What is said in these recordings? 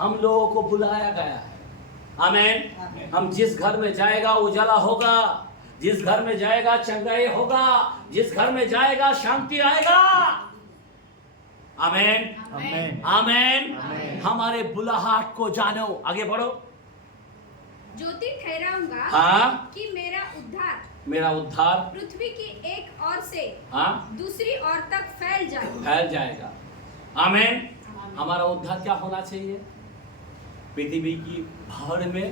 हम लोगों को बुलाया गया है। आमीन। हम जिस घर में जाएगा उजाला होगा, जिस घर में जाएगा चंगाई होगा, जिस घर में जाएगा शांति आएगा। आमीन आमीन आमीन। हमारे बुलाहट को जानो। आगे बढ़ो। ज्योति ठहराऊंगा हाँ कि मेरा उद्धार पृथ्वी की एक ओर से हाँ दूसरी ओर तक फैल जाएगा। आमीन। हमारा उद्धार क्या होना चाहिए? पृथ्वी की भर में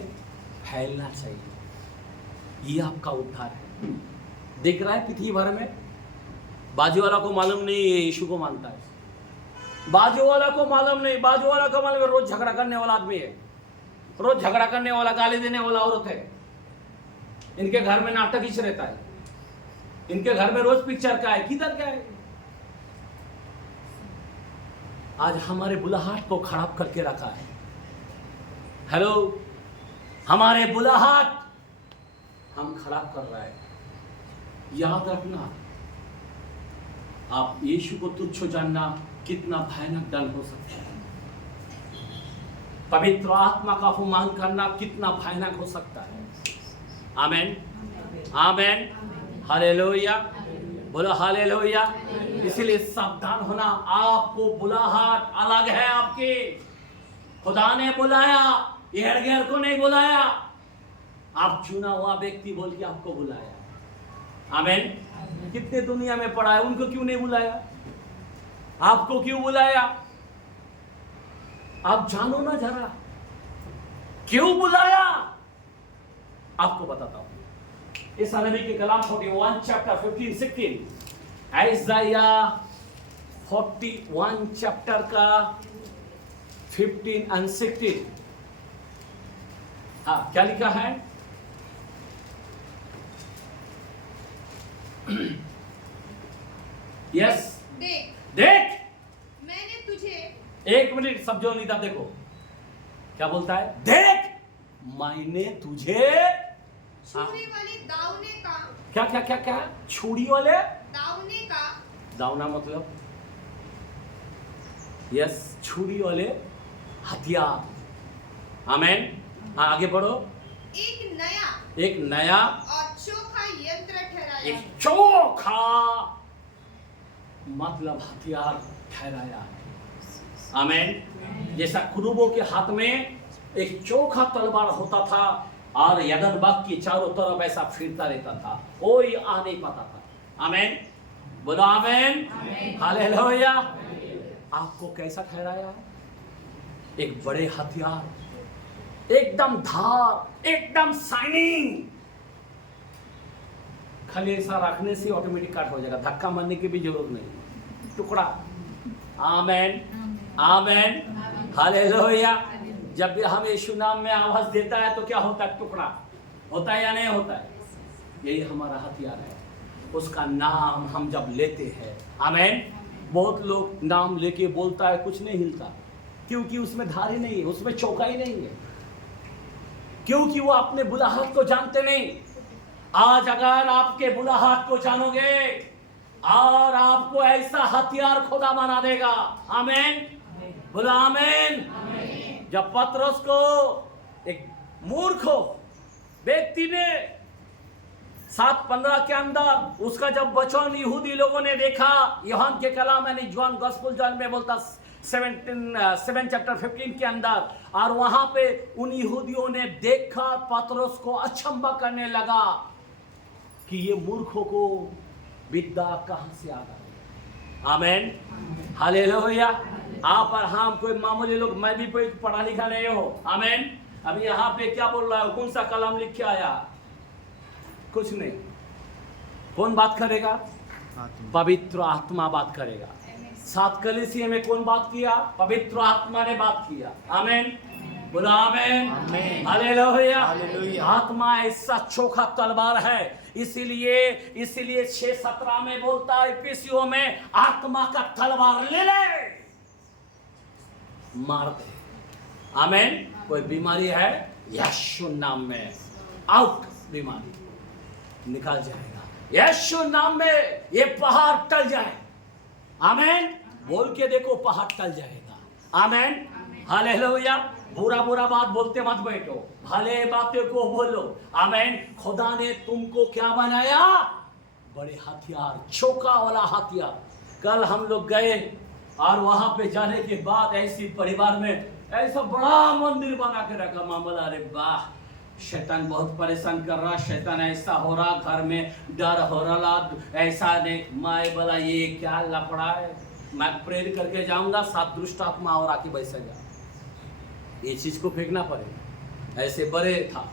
फैलना चाहिए। ये आपका उद्धार है। दिख रहा है पृथ्वी भर में? बाजू वाला को मालूम नहीं ये यीशु को मानता है। बाजू वाला को मालूम नहीं, बाजू वाला को मालूम है रोज झगड़ा करने वाला आदमी है, रोज झगड़ा करने वाला, गाली देने वाला औरत है। इनके घर में नाटक ही रहता है, इनके घर में रोज पिक्चर का है, किधर क्या है? आज हमारे बुलाहट को खराब करके रखा है। हेलो, हमारे बुलाहट हम खराब कर रहे हैं। याद रखना, आप यीशु को तुच्छ जानना कितना भयानक दंड हो सकता है। पवित्र आत्मा का अपमान करना कितना भयानक हो सकता है। आमीन आमीन हालेलुया। बोलो हालेलुया। इसलिए सावधान होना। आपको बुलाहट अलग है आपकी। खुदा ने बुलाया, एर गैर को नहीं बुलाया। आप चुना हुआ व्यक्ति बोल के आपको बुलाया। आमीन। कितने दुनिया में पड़ा है, उनको क्यों नहीं बुलाया? आपको क्यों बुलाया? आप जानो ना जरा, क्यों बुलाया? आपको बताता हूं। इस नबी के कलाम 41 चैप्टर 15 16, आइज़ाया 41 चैप्टर का 15 and 16। हाँ, क्या लिखा है? यस। देख मैंने तुझे, एक मिनट सब जो नहीं था, देखो क्या बोलता है। देख मैंने तुझे छुरी वाले दावने का, क्या क्या क्या क्या छुरी वाले दावने का, दावना मतलब यस, छुरी वाले हथियार। आमीन। हाँ, आगे बढ़ो। एक नया और चोखा यंत्र ठहराया, एक चोखा मतलब हथियार ठहराया है। आमीन। जैसा कुरूबों के हाथ में एक चोखा तलवार होता था और यदन बाग की चारों तरफ ऐसा फिरता रहता था, कोई आ नहीं पाता था। आमीन। बोलो आमीन हालेलुया। आपको कैसा ठहराया है? एक बड़े हथियार, एकदम धार, एकदम शाइनिंग। खाली ऐसा रखने से ऑटोमेटिक कट हो जाएगा, धक्का मारने की भी जरूरत नहीं। टुकड़ा। आमीन आमीन हालेलुया। जब भी हम यीशु नाम में आवाज देता है तो क्या होता है? टुकड़ा होता है या नहीं होता है? यही हमारा हथियार है। उसका नाम हम जब लेते हैं, आमीन। बहुत लोग नाम लेके बोलता है, कुछ नहीं हिलता, क्योंकि उसमें धार ही नहीं है, उसमें चौका ही नहीं है, क्योंकि वो अपने बुलाहट को जानते नहीं। आज अगर आपके बुलाहट को जानोगे और आपको ऐसा हथियार खुदा बना देगा। आमीन। बोला आमीन। जब पतरस को एक मूर्ख व्यक्ति ने 7:15 के अंदर उसका जब वचन यहूदी लोगों ने देखा, यूहन्ना के कलाम यानी जॉन गॉस्पेल जॉन में बोलता 7 चैप्टर 15 के अंदर, और वहां पे उन यहूदियों ने देखा पतरस को, अचंभा करने लगा कि ये मूर्खों को विद्या कहां से आ गई। आमीन हालेलुया। आप और हम कोई मामूली लोग, मैं भी कोई पढ़ा लिखा नहीं हो। आमीन। अभी यहाँ पे क्या बोल रहा है? कौन सा कलम लिख के आया? कुछ नहीं। कौन बात करेगा? पवित्र आत्मा बात करेगा। 7 कलीसिया में कौन बात किया? पवित्र आत्मा ने बात किया। आमीन। बोला आमीन हालेलुया। आत्मा ऐसा चोखा तलवार है, इसीलिए 6:17 में बोलता है इफिसियों में, आत्मा का तलवार ले ले, मार दे। आमीन। कोई बीमारी है, यीशु नाम में आउट, बीमारी निकाल जाएगा। यीशु नाम में ये पहाड़ टल जाए। आमीन। बोल के देखो, पहाड़ टल जाएगा। आमीन हालेलुया। बुरा बुरा बात बोलते मत बैठो, भले बातों को बोलो। आमीन। खुदा ने तुमको क्या बनाया? बड़े हथियार, चौका वाला हथियार। कल हम लोग गए और वहां पे जाने के बाद ऐसी परिवार में ऐसा बड़ा मंदिर बना के रखा। मां बोला अरे वाह, शैतान बहुत परेशान कर रहा, शैतान ऐसा हो रहा, घर में डर हो रहा, ऐसा नहीं। मैं बोला ये क्या लफड़ा है, मैं प्रेयर करके जाऊंगा, 7 दुष्ट आत्मा और आके बैठेगा, ये चीज को फेंकना पड़ेगा। ऐसे बड़े था,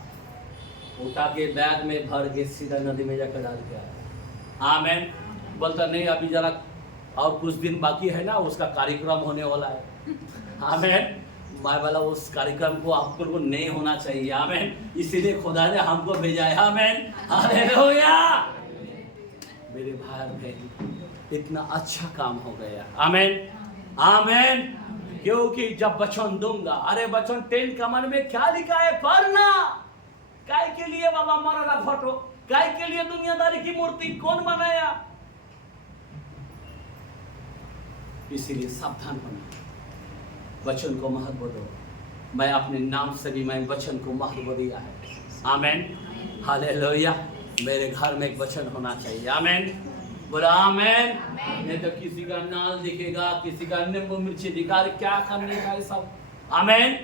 उठा के बैग में भर के सीधा नदी में जाकर डाल के आया। आमीन। बोलता नहीं अभी जरा और कुछ दिन बाकी है ना, उसका कार्यक्रम होने वाला है। आमीन। मैं बोला उस कार्यक्रम को आपको नहीं होना चाहिए। आमीन। इसीलिए खुदा ने हमको भेजा है। आमीन। हालेलुया। मेरे भाई और बहन, इतना अच्छा काम हो गया। आमीन। आमीन। क्योंकि जब वचन दूंगा, अरे वचन 10 कमांड में क्या लिखा है? पढ़ना। काय के लिए बाबा मरना फोटो, काय के लिए दुनियादारी की मूर्ति कौन बनाया? इसीलिए सावधान होना, वचन को महत्व दो। मैं अपने नाम से भी मैं वचन को महत्व दिया है। आमीन। हालेलुया। मेरे घर में एक वचन होना चाहिए। आमीन। बोला आमीन। नहीं तो किसी का नाल दिखेगा, किसी का नींबू मिर्ची दिखा, क्या करने का है सब। आमीन।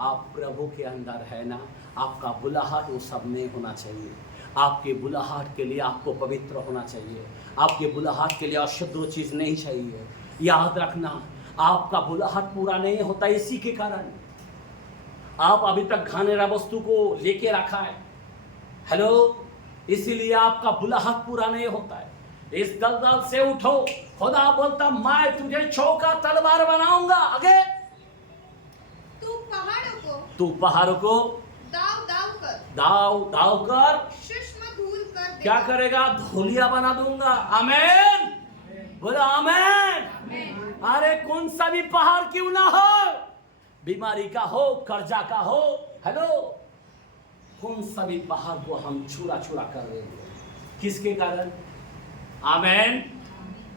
आप प्रभु के अंदर है ना, आपका बुलाहट वो सब नहीं होना चाहिए। आपके बुलाहट के लिए आपको पवित्र होना चाहिए। आपके बुलाहट के लिए अशुद्ध चीज नहीं चाहिए। याद रखना, आपका बुलाहट पूरा नहीं होता इसी के कारण आप अभी तक घानेरा वस्तु को लेके रखा है। हेलो, इसीलिए आपका बुलाहट पूरा नहीं होता है। इस दलदल से उठो। खुदा बोलता मैं तुझे चौका तलवार बनाऊंगा। आगे तू पहाड़ों को दाव दाव कर सूक्ष्म धूल कर देगा। क्या करेगा? धूलिया बना दूंगा। आमीन। बोला आमीन। अरे कौन सा भी पहाड़ क्यों ना हो, बीमारी का हो, कर्जा का हो, हेलो, कौन सा भी पहाड़ को हम छुरा छुरा कर रहे हैं। किसके कारण? आमीन।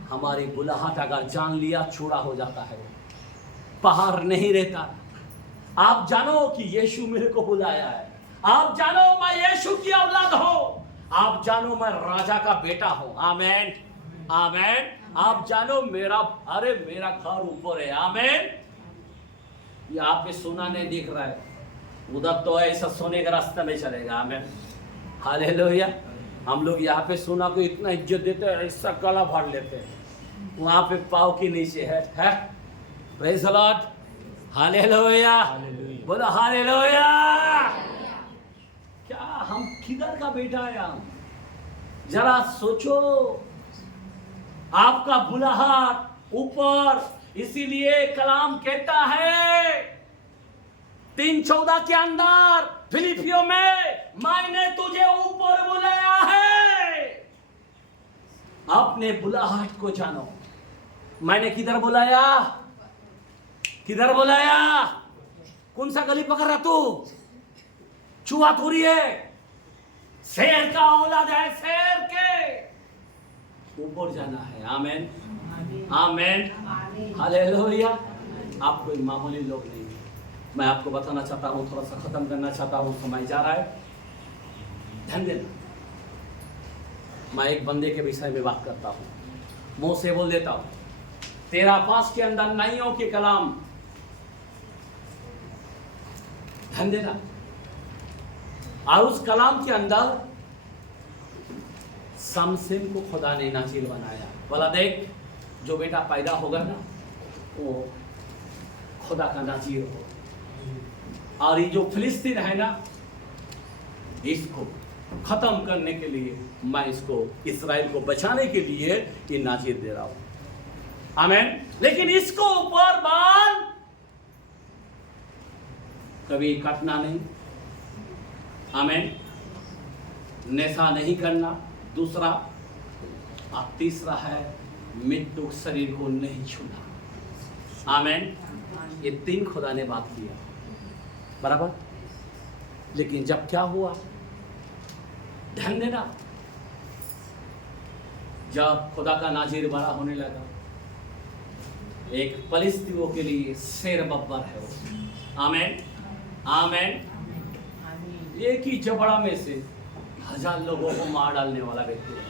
हमारी बुलाहट अगर जान लिया, छुरा हो जाता है, पहाड़ नहीं रहता। आप जानो कि यीशु मेरे को बुलाया है। आप जानो मैं यीशु की औलाद हूं। आप जानो मैं राजा का बेटा हूं। आमीन। आमीन। आप जानो मेरा घर ऊपर है। आमीन। यहाँ पे सोना नहीं दिख रहा है, उधर तो ऐसा सोने के रास्ते में चलेगा। आमीन। हालेलुया। हम लोग यहाँ पे सोना को इतना इज्जत देते हैं, ऐसा गला भर लेते हैं, वहां पे पाव के नीचे है। Praise the Lord. हालेलुया। बोलो हालेलुया। क्या हम किधर का बेटा है? हम जरा सोचो, आपका बुलाहट ऊपर। इसीलिए कलाम कहता है 3:14 के अंदर फिलिपियों में, मैंने तुझे ऊपर बुलाया है। अपने बुलाहट को जानो। मैंने किधर बुलाया? किधर बुलाया? कौन सा गली पकड़ रहा तू? चूहा थोड़ी है, शेर का औलाद है, शेर के ऊपर जाना है। आमीन। आमीन। हालेलुया। आप कोई मामूली लोग नहीं। मैं आपको बताना चाहता हूँ, थोड़ा सा खत्म करना चाहता हूँ, समय जा रहा है, ध्यान देना। मैं एक बंदे के विषय में बात करता हूँ, मुंह से बोल देता हूँ। तेरा पास के अंदर नाइयों के कलाम, ध्यान देना। और उस कलाम के अंदर शमशेन को खुदा ने नाज़ीर बनाया। बोला देख, जो बेटा पैदा होगा ना, वो खुदा का नाज़ीर हो। और ये जो फिलिस्तीन है ना, इसको खत्म करने के लिए, मैं इसको, इस्राएल को बचाने के लिए ये नाज़ीर दे रहा हूं। आमीन। लेकिन इसको ऊपर बाल कभी काटना नहीं। आमीन। नशा नहीं करना, दूसरा। और तीसरा है मृत्यु शरीर को नहीं छूना। आमीन। ये 3 खुदा ने बात किया, बराबर। लेकिन जब क्या हुआ, ध्यान देना, जब खुदा का नाज़ीर बड़ा होने लगा, एक फलिस्तीनियों के लिए शेर बब्बर है वो। आमेन आमेन। एक ही जबड़ा में से 1000 लोगों को मार डालने वाला व्यक्ति है।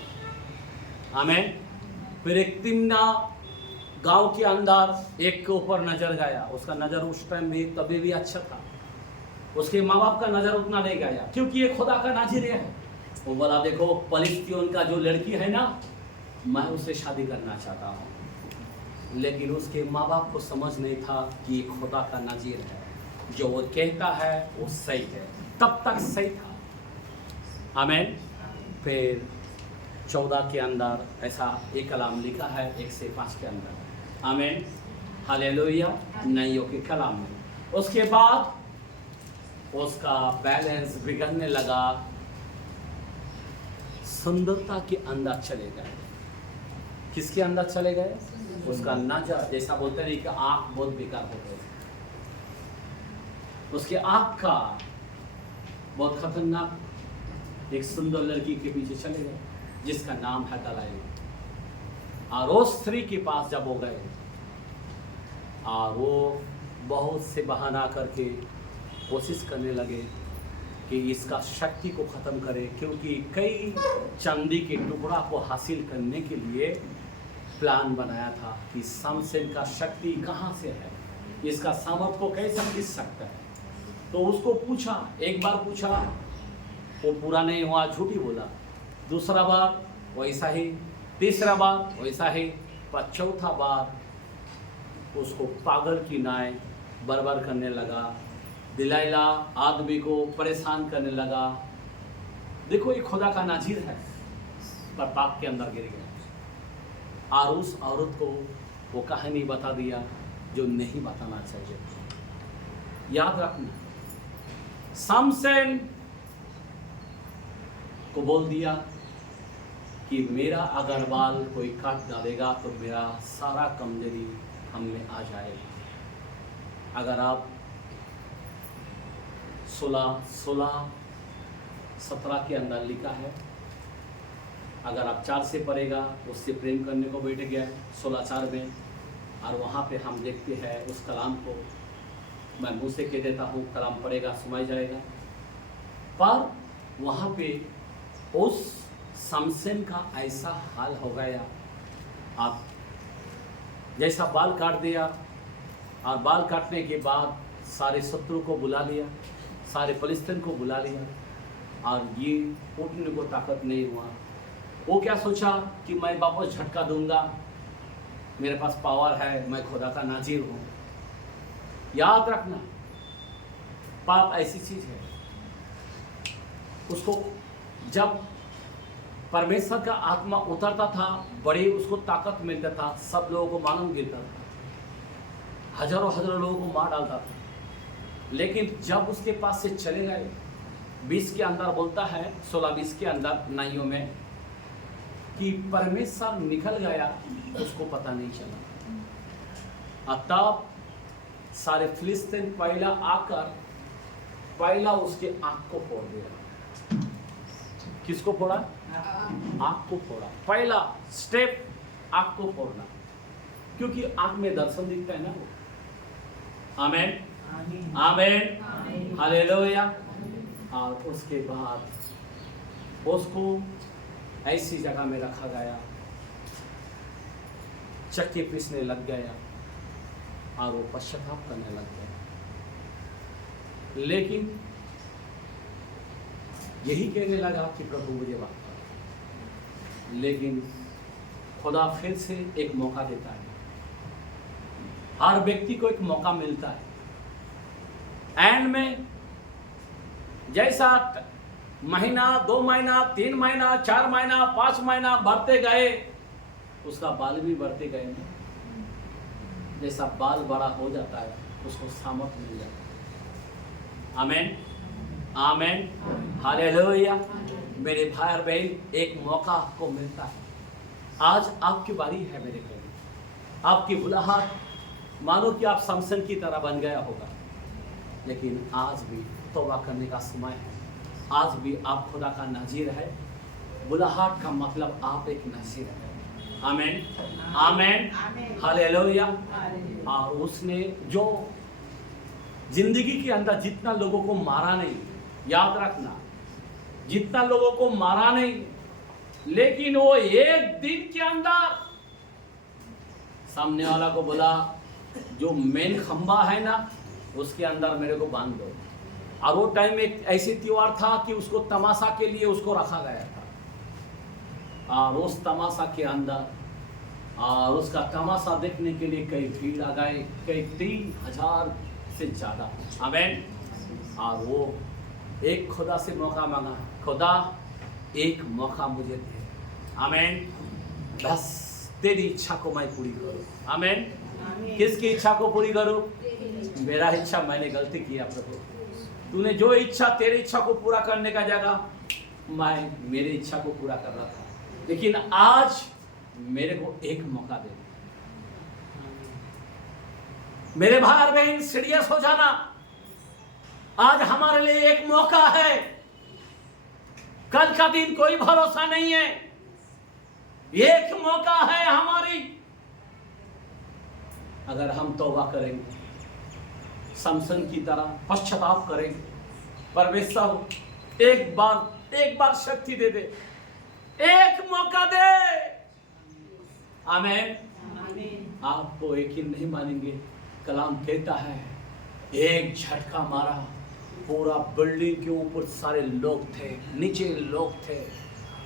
आमेन। फिर एक तिम्ना गांव के अंदर एक के ऊपर नजर गया। उसका नजर उस टाइम में तभी भी अच्छा था, उसके माँ बाप का नजर उतना नहीं गया क्योंकि ये खुदा का नाजिर है। वो बोला देखो फलिस्तीन का जो लड़की है ना, मैं उससे शादी करना चाहता हूँ। लेकिन उसके माँ बाप को समझ नहीं था कि ये खुदा का नाजिर है, जो वो कहता है वो सही है। तब तक सही था। आमेन। फिर 14 के अंदर ऐसा एक कलाम लिखा है, 1 से 5 के अंदर। Amen hallelujah. नइयों के कलाम में उसके बाद उसका बैलेंस बिगड़ने लगा, सुंदरता के अंदर चले गए। किसके अंदर चले गए? उसका नजर, जैसा बोलते नहीं कि आंख बहुत बेकार हो गई। उसके आंख का बहुत खतरनाक एक सुंदर लड़की के पीछे चले गए जिसका नाम है दलाई। और उस स्त्री के पास जब वो गए और वो बहुत से बहाना करके कोशिश करने लगे कि इसका शक्ति को ख़त्म करे, क्योंकि कई चांदी के टुकड़ा को हासिल करने के लिए प्लान बनाया था कि समसन का शक्ति कहाँ से है, इसका सामर्थ को कैसे खींच सकता है। तो उसको पूछा, एक बार पूछा, वो पूरा नहीं हुआ, झूठी बोला। दूसरा बार वैसा ही, तीसरा बार वैसा ही, पर चौथा बार उसको पागल की नाय बर्बाद करने लगा। दिलाइला आदमी को परेशान करने लगा। देखो ये खुदा का नाजिर है, पर पाप के अंदर गिर गया। और उस औरत को वो कहानी बता दिया जो नहीं बताना चाहिए। याद रखना, समसन को बोल दिया कि मेरा अगर बाल कोई काट डालेगा तो मेरा सारा कमजोरी हम में आ जाएगा। अगर आप 16-17 के अंदर लिखा है, अगर आप 4 से पढ़ेगा, उससे प्रेम करने को बैठ गया 16:4 में। और वहाँ पे हम देखते हैं उस कलाम को, मैं मुँह से कह देता हूँ, कलाम पढ़ेगा सुनाई जाएगा। पर वहाँ पे उस समसन का ऐसा हाल हो गया, आप जैसा बाल काट दिया, और बाल काटने के बाद सारे शत्रु को बुला लिया, सारे फलिस्तीन को बुला लिया, और ये उठने को ताकत नहीं हुआ। वो क्या सोचा कि मैं वापस झटका दूंगा, मेरे पास पावर है, मैं खुदा का नाजिर हूँ। याद रखना, पाप ऐसी चीज़ है, उसको जब परमेश्वर का आत्मा उतरता था, बड़ी उसको ताकत मिलता था, सब लोगों को मालूम गिरता था, हजारों लोगों को मार डालता था। लेकिन जब उसके पास से चले गए, 20 के अंदर बोलता है, 16-20 के अंदर नाइयों में, कि परमेश्वर निकल गया, उसको पता नहीं चला। तब सारे फिलिस्तीन पहला आकर पहला उसके आंख को फोड़ दिया। किसको फोड़ा? आंख को फोड़ा। पहला स्टेप आंख को फोड़ना, क्योंकि आंख में दर्शन दिखता है ना वो। आमेन आमेन हालेलुया। और उसके बाद उसको ऐसी जगह में रखा गया, चक्के पीसने लग गया और वो पश्चाताप करने लग गया। लेकिन यही कहने लगा कि प्रभु मुझे माफ कर। लेकिन खुदा फिर से एक मौका देता है, हर व्यक्ति को एक मौका मिलता है। एंड में जैसा महीना, 2 महीना, 3 महीना, 4 महीना, 5 महीना बढ़ते गए, उसका बाल भी बढ़ते गए ना। जैसा बाल बड़ा हो जाता है, उसको सामर्थ मिल जाता है। आमेन आमेन हालेलुया। मेरे भाई और बहन, एक मौका आपको मिलता है। आज आपकी बारी है मेरे भाई। आपकी बुलाहट मानो कि आप समसन की तरह बन गया होगा, लेकिन आज भी तौबा करने का समय है। आज भी आप खुदा का नाजिर है। बुलाहट का मतलब आप एक नाजिर है। आमेन, आमेन, हालेलुया। और उसने जो जिंदगी के अंदर जितना लोगों को मारा नहीं, याद रखना, जितना लोगों को मारा नहीं, लेकिन वो एक दिन के अंदर सामने वाला को बोला जो मेन खंबा है ना उसके अंदर मेरे को बांध दो। और वो टाइम एक ऐसी त्योहार था कि उसको तमाशा के लिए उसको रखा गया था। और उस तमाशा के अंदर और उसका तमाशा देखने के लिए कई भीड़ आ गए, कई 3000 से ज़्यादा। आमीन। और वो एक खुदा से मौका मांगा, खुदा एक मौका मुझे दे। आमीन। बस तेरी इच्छा को मैं पूरी करूँ। आमीन। किसकी इच्छा को पूरी करूँ? मेरा इच्छा, मैंने गलती किया प्रभु, तूने जो इच्छा, तेरी इच्छा को पूरा करने का जगह मैं मेरी इच्छा को पूरा कर रहा था, लेकिन आज मेरे को एक मौका दे। मेरे भाई बहन सीरियस हो जाना, आज हमारे लिए एक मौका है। कल का दिन कोई भरोसा नहीं है, एक मौका है हमारी। अगर हम तौबा करेंगे, समसन की तरह पश्चाताप करेंगे, परमेश्वर एक बार शक्ति दे दे, एक मौका दे। आमीन। आपको यकीन नहीं मानेंगे, कलाम कहता है एक झटका मारा, पूरा बिल्डिंग के ऊपर सारे लोग थे, नीचे लोग थे,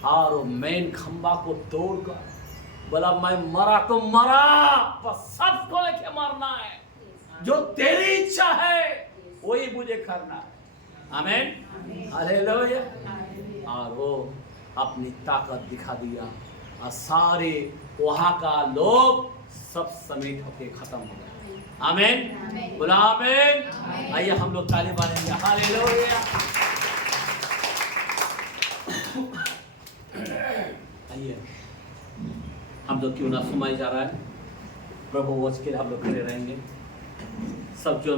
और मेन खंबा को तोड़कर बोला मैं मरा तो मरा, बस सबको लेके मारना है, जो तेरी इच्छा है वही मुझे करना है। आमीन, हालेलुया। और वो अपनी ताकत दिखा दिया और सारे वहां का लोग सब समेट होके खत्म हो गए। आमीन, बोला आमीन। आइए हम लोग ताली मारेंगे, हालेलुया। आइए हम लोग क्यों ना सुनाई जा रहा है, प्रभु वच के हम लोग खड़े रहेंगे सब जो